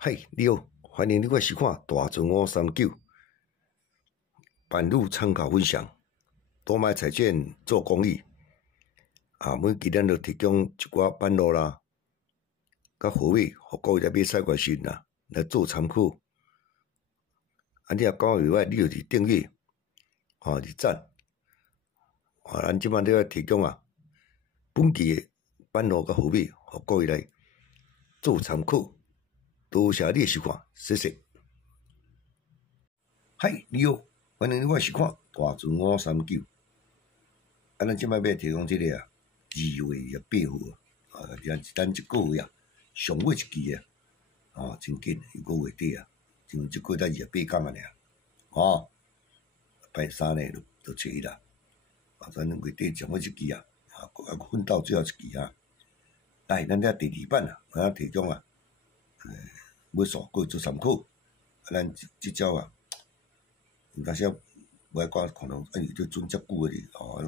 嗨，你好，欢迎你来收看大船539版路参考分享。多买彩券做公益每期咱就提供一寡版路啦，甲货尾，互各位来买菜关心啦，来做参考。你若讲袂歹，你就是订阅，是赞。咱即摆咧提供本期的版路甲货尾，互各位来做参考。多谢你的收看，谢谢。嗨，你好，欢迎你来收看大船539。咱即摆要提供即个2月28号咱即个月上尾一期真紧，一个月底因为即个月才28天尔，拜三呢就初一啦，咱月底上尾一期混到最后一期来，咱这第2版咱提供尾数各做参考，咱即招有当时无爱讲可能就准遮久的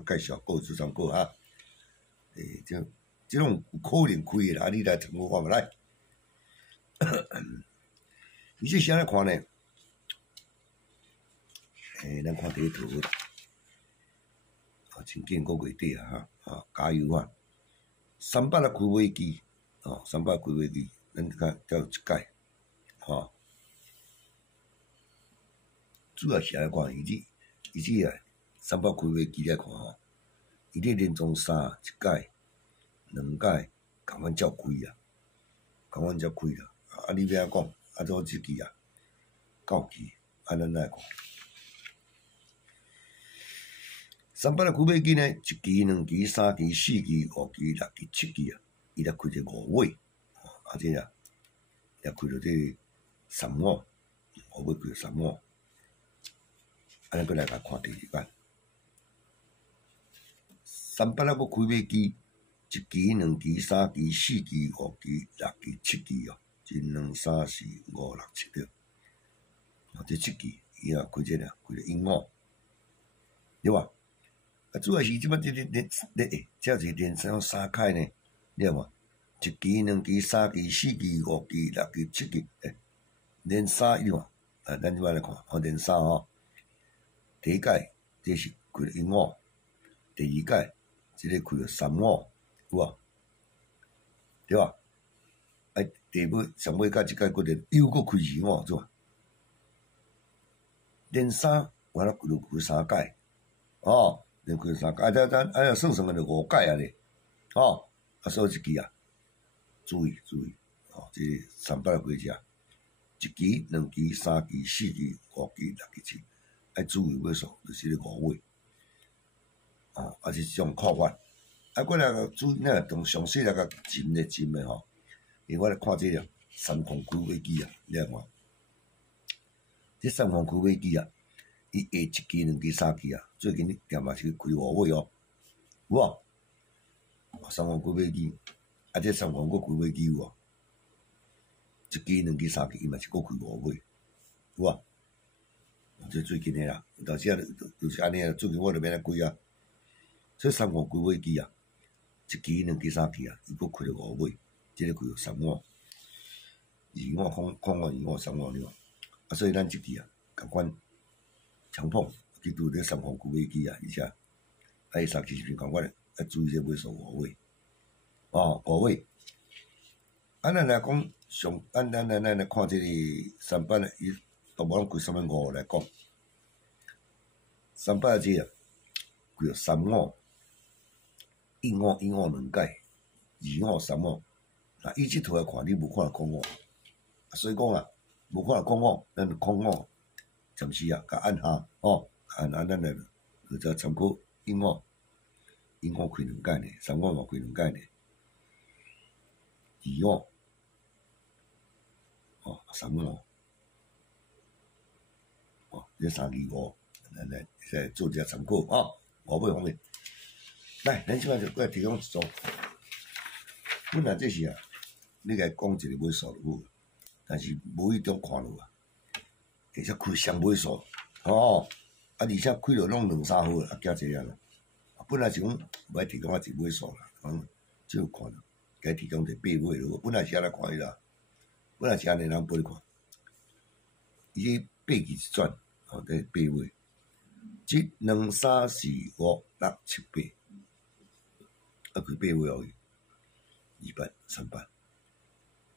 介绍各做参考即种有可能开的啦，你来参考看觅来。伊这啥来看呢？咱看第一图，真紧个月底加油！300开尾机，300开尾机，咱才有一届主要是来看伊300开尾机来看伊这连中3一届、2届，共阮照开啦，你要安讲？做即期9期，咱来看。300开尾机呢，1期、2期、3期、4期、5期、6期、7期伊来开这5尾，这也开到这35，5尾开到35。咱过来甲看第2版，300个开尾机，1期、2期、3期、4期、5期、6期、7期1、2、3、4、5、6、7对，这7期伊开这开到阴5，对吧？主要是即摆这是连3开呢，你看嘛，1期、2期、3期、4期、5期、6期、7期，连3你看，咱即摆来看，连3第1届这是开到阴5，第2届这个开到35，有无？对吧？上尾甲即届佫又开2-5，是吧？连3我开3届，连开3届，咱算算就5届咧，所以1期注意，这300几只，1期、2期、3期、4期、5期、6期、7。爱注意尾数，就是5尾，是这种看法。过来注意呢，从详细来甲斟的，因为我来看这个3孔开尾机你来看，这3孔开尾机伊下1期、2期、3期最近店是开5尾有无？3孔开尾机，这3孔佫开尾机有无？1期、2期、3期伊嘛是佫开5尾，有无？这最近的啦，有时就是安尼最近我就免来开这3孔开尾机1期、2期、3期伊佫开了5尾，这个开到35、25、空25、35了，所以咱1期共款强碰去拄这3孔开尾机而且3期是共款注意这尾数5尾，5尾。咱来讲咱来看这个300伊。都无开3.5来讲，300这开到35、15、2届、25、35。伊即图来看，你无看到空所以讲无看到空咱就空暂时甲按下按咱来就再参考15开2届呢，35开2届呢，2535。这3期5，咱来做一下参考5尾方面。来，咱即摆就过来提供一组。本来这是你甲伊讲一个尾数就好，但是无迄种看落而且开双尾数而且开落拢2、3号加这样啦。本来是讲无爱提供一尾数啦，只有看该提供第8尾咯。本来是安尼看伊啦，本来是安尼，人分看。伊这八字一转，吼，这八尾，一、二、三、四、五、六、七、八，啊，开八尾哦，2班、3班。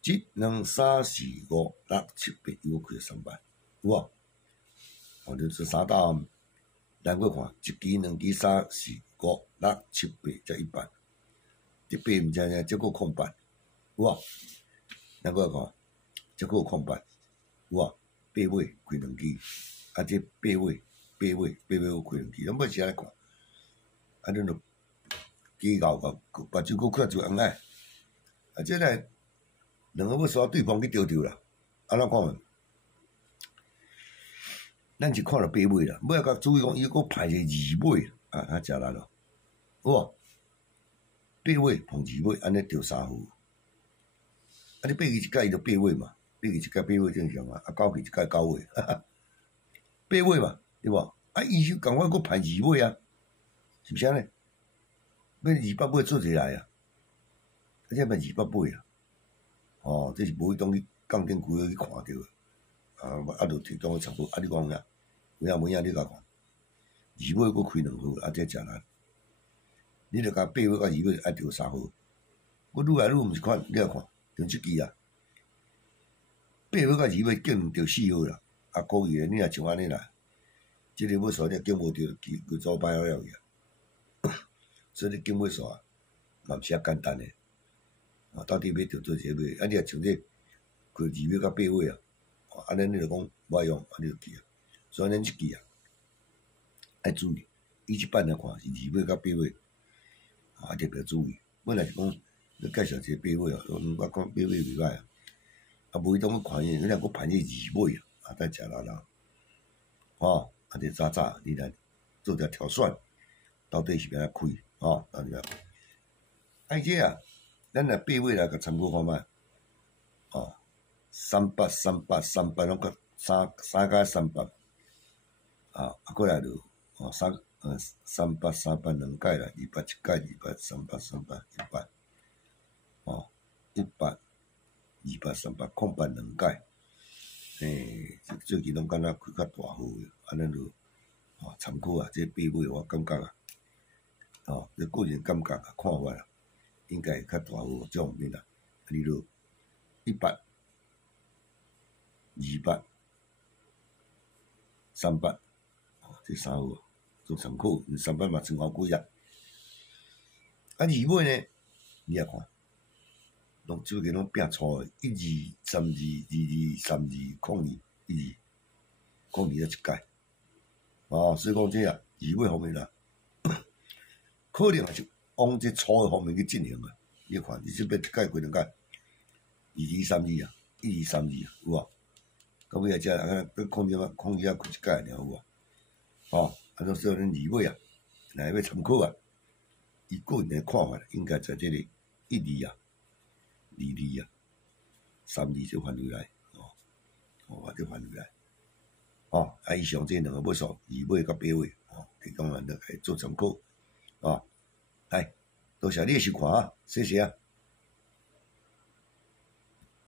一、二、三、四、五、六、七、八，又开3班，有无？哦，就这3道，咱过看，1支、2支、3、4、5、6、7、8，才1班。这8毋知呢，这个空班，有无？咱过看，这个空班，有无？8尾开2支，啊，这8尾又开2支，咱要是安尼看，啊，恁就计较个，目睭佫看就红爱，啊，这来两个要刷对方去丢啦，安怎看问？咱是看着8尾啦，尾仔甲注意讲，伊佫派一个2尾，啊，较食力咯，有无？8尾碰2尾，安尼着3号。啊，你8支一届伊就8尾嘛，8支一届8尾正常啊，啊9支一届9尾，哈哈，8尾嘛，对无？啊，伊就共款佫派2尾啊，是毋是安尼？要200尾做起来啊，啊，这变200尾啊，哦，这是无迄种去杠顶规个去看着，啊，就提供差不多，啊，你讲啥？有影你甲看，2尾佫开2号，啊，这食力。你著甲8尾甲2尾爱着3号，我愈来愈毋是看，你来看，像即支啊，8尾甲2尾竟着4号啦，啊，故意诶，你若像安尼啦，即个尾数你竟无着，佢做歹了去啊，所以你经尾数啊，嘛毋是遐简单诶，啊，到底要着做一个尾，啊，你若像这开2尾甲8尾啊，安尼你著讲无爱用，啊，你著记啊，所以咱即支啊，爱注意，伊即摆来看是2尾甲8尾。啊，特别注意，本来是讲要介绍一个8尾哦，我讲8尾袂歹啊，啊无迄种去看伊，你若佫盘伊2尾啊，啊等食力啦，吼，啊这早你来做条挑选，到底是要安开，吼，到底要，啊这啊，咱来8尾来甲参考看卖，哦，38，拢甲3加300，啊，过来就哦38两届啦，200一届200，38，100，哦，100，200，300，空班2届，最近拢敢若开较大号诶，安尼就哦参考啊，这8尾我感觉啊，哦，这个人感觉啊看法啊，应该会较大号这方面啦，你就100，200，300，哦，这3号。做参考，300嘛算好几啊。啊2尾呢，你也看，拢最近拢拼粗诶，1、2、3、2、2、2、3、2、02、1、02了一届。哦，所以讲这啊2尾方面啦，可能也是往这粗诶方面去进行啊。你看，你这边一届几两届，2、2、3、2啊，1、2、3、2啊，有无？到尾啊，遮啊，控制啊开一届尔有无？哦。啊，所以恁2尾啊，若要参考啊，伊个人诶看法应该在这个1、2啊、2、2啊、3、2这范围内，哦，这范围内，哦，啊，以上这2个尾数，2尾甲8尾，哦，提供咱来做参考，哦，来，多谢你诶收看啊，谢谢啊。